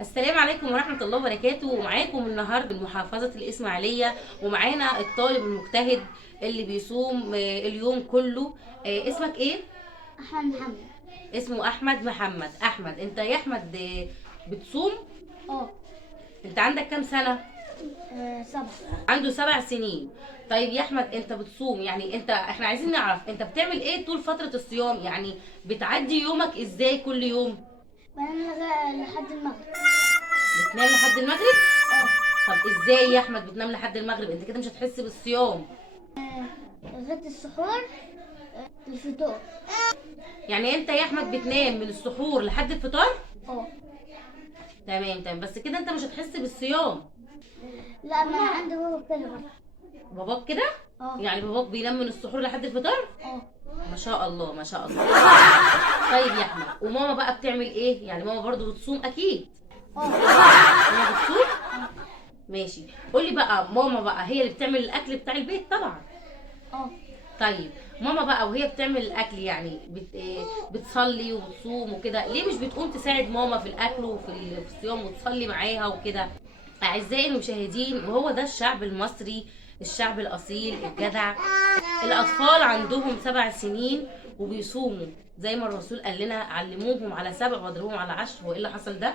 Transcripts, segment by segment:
السلام عليكم ورحمة الله وبركاته. ومعاكم النهاردة من محافظة الإسماعيلية، ومعانا الطالب المجتهد اللي بيصوم اليوم كله. اسمك ايه؟ أحمد محمد. اسمه أحمد محمد. أحمد، انت يا أحمد بتصوم؟ اه. انت عندك كام سنة؟ 7. عنده 7 سنين. طيب يا أحمد، انت بتصوم، يعني احنا عايزين نعرف انت بتعمل ايه طول فترة الصيام، يعني بتعدي يومك ازاي كل يوم؟ بنام لحد المغرب. بتنام لحد المغرب؟ اه. طب ازاي يا احمد بتنام لحد المغرب؟ انت كده مش هتحس بالصيام. لغاية السحور. الفطور. يعني انت يا احمد بتنام من السحور لحد الفطار؟ اه. تمام تمام، بس كده انت مش هتحس بالصيام. لا، ما أنا عندي بابا كده برضه. باباك كده؟ اه. يعني باباك بينام من السحور لحد الفطار؟ اه. ما شاء الله ما شاء الله. طيب يا احمد، وماما بقى بتعمل ايه؟ يعني ماما برضو بتصوم اكيد. اه. ماما بتصوم؟ ماشي. قولي بقى، ماما بقى هي اللي بتعمل الاكل بتاع البيت طبعا. اه. طيب ماما بقى وهي بتعمل الاكل، يعني بتصلي وبتصوم وكده، ليه مش بتقوم تساعد ماما في الاكل في الصيام وتصلي معاها وكده؟ اعزائي المشاهدين، وهو ده الشعب المصري، الشعب الاصيل الجدع. الاطفال عندهم 7 سنين وبيصوموا زي ما الرسول قال لنا: علموهم على 7 واضربوهم على 10. هو ايه اللي حصل ده؟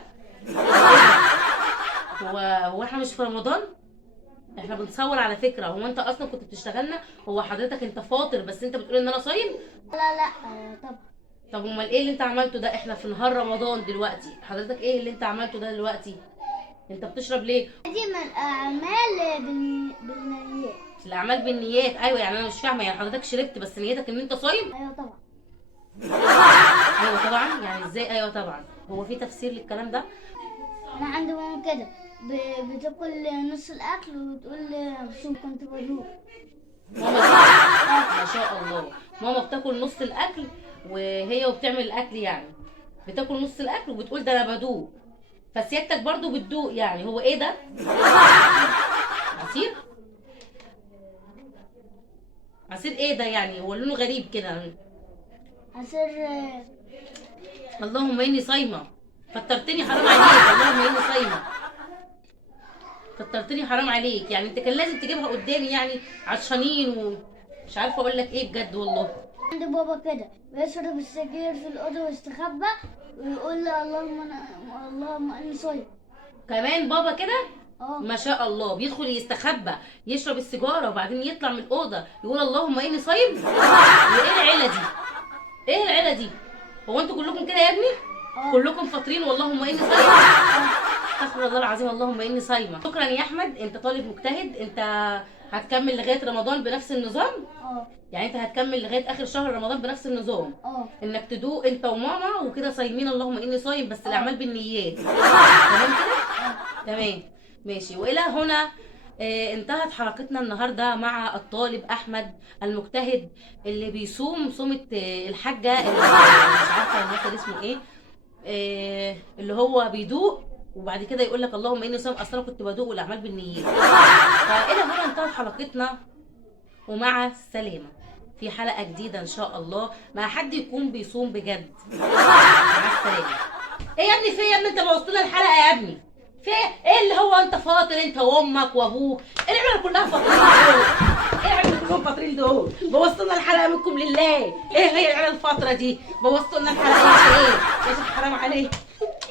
هو احنا مش في رمضان؟ احنا بنصور على فكره. هو انت اصلا كنت بتشتغلنا؟ هو حضرتك انت فاطر بس انت بتقول ان انا صايم؟ لا لا، طبعا. طب امال ايه اللي انت عملته ده؟ احنا في نهار رمضان دلوقتي، حضرتك ايه اللي انت عملته ده دلوقتي؟ انت بتشرب ليه؟ دي من الأعمال بالنيات. الاعمال بالنيات، ايوه. يعني انا مش فاهمه، يعني حضرتك شربت بس نيتك ان انت صايم؟ أيوة طبعا. ايوه طبعا، يعني ازاي ايوه طبعا؟ هو في تفسير للكلام ده؟ أنا عندي ماما كده بتاكل نص الأكل وتقول شو كنت بدوق. ماما كده؟ ما شاء الله. ماما بتاكل نص الاكل وبتعمل الاكل، يعني بتاكل نص الاكل وبتقول ده انا بدوق. فسيادتك برضو بتدوق، يعني هو ايه ده؟ عصير؟ عصير ايه ده؟ يعني هو لونه غريب كده. عصير. اللهم اني صايمه. فطرتني حرام عليك، اللهم اني صايمه. فطرتني حرام عليك، يعني انت كان لازم تجيبها قدامي، يعني عطشانين ومش عارفه اقول لك ايه بجد والله. عند بابا كده بيشرب السجاير في الأوضة ويستخبى ويقول اللهم إني صايم. كمان بابا كده؟ اه. ما شاء الله. بيدخل يستخبى يشرب السيجاره وبعدين يطلع من الاوضه يقول اللهم اني صايم؟ وايه العيله دي؟ ايه العيله دي؟ هو انتوا كلكم كده يا ابني؟ كلكم فاطرين واللهم اني صايم؟ استغفر الله العظيم، اللهم اني صايمه. شكرا يا احمد، انت طالب مجتهد. انت هتكمل لغايه رمضان بنفس النظام؟ اه. يعني انت هتكمل لغايه اخر شهر رمضان بنفس النظام؟ اه. انك تدوق انت وماما وكده صايمين اللهم اني صايم، بس الاعمال بالنيات. تمام كده؟ تمام ماشي. والى هنا انتهت حلقتنا النهارده مع الطالب احمد المجتهد اللي بيصوم صومة الحاجه اللي مش عارفه المثل اسمه ايه. اللي هو بيدوق وبعد كده يقول لك اللهم اني صايم، اصل انا كنت بدوق والاعمال بالنيات. فالى هنا انتهت حلقتنا، ومع السلامه في حلقه جديده ان شاء الله مع حد يكون بيصوم بجد. مع السلامه. ايه يا ابني؟ في يا ابني انت بوظت لنا الحلقه يا ابني؟ في ايه اللي هو انت فاطر انت وامك وابوك؟ ايه العيله كلها فاطرين دول؟ ايه العيله كلهم فاطرين دول؟ بوظت لنا الحلقه منكم لله. ايه هي العيله الفاطره دي؟ بوظت لنا الحلقه. ايه يا شيخ حرام عليك.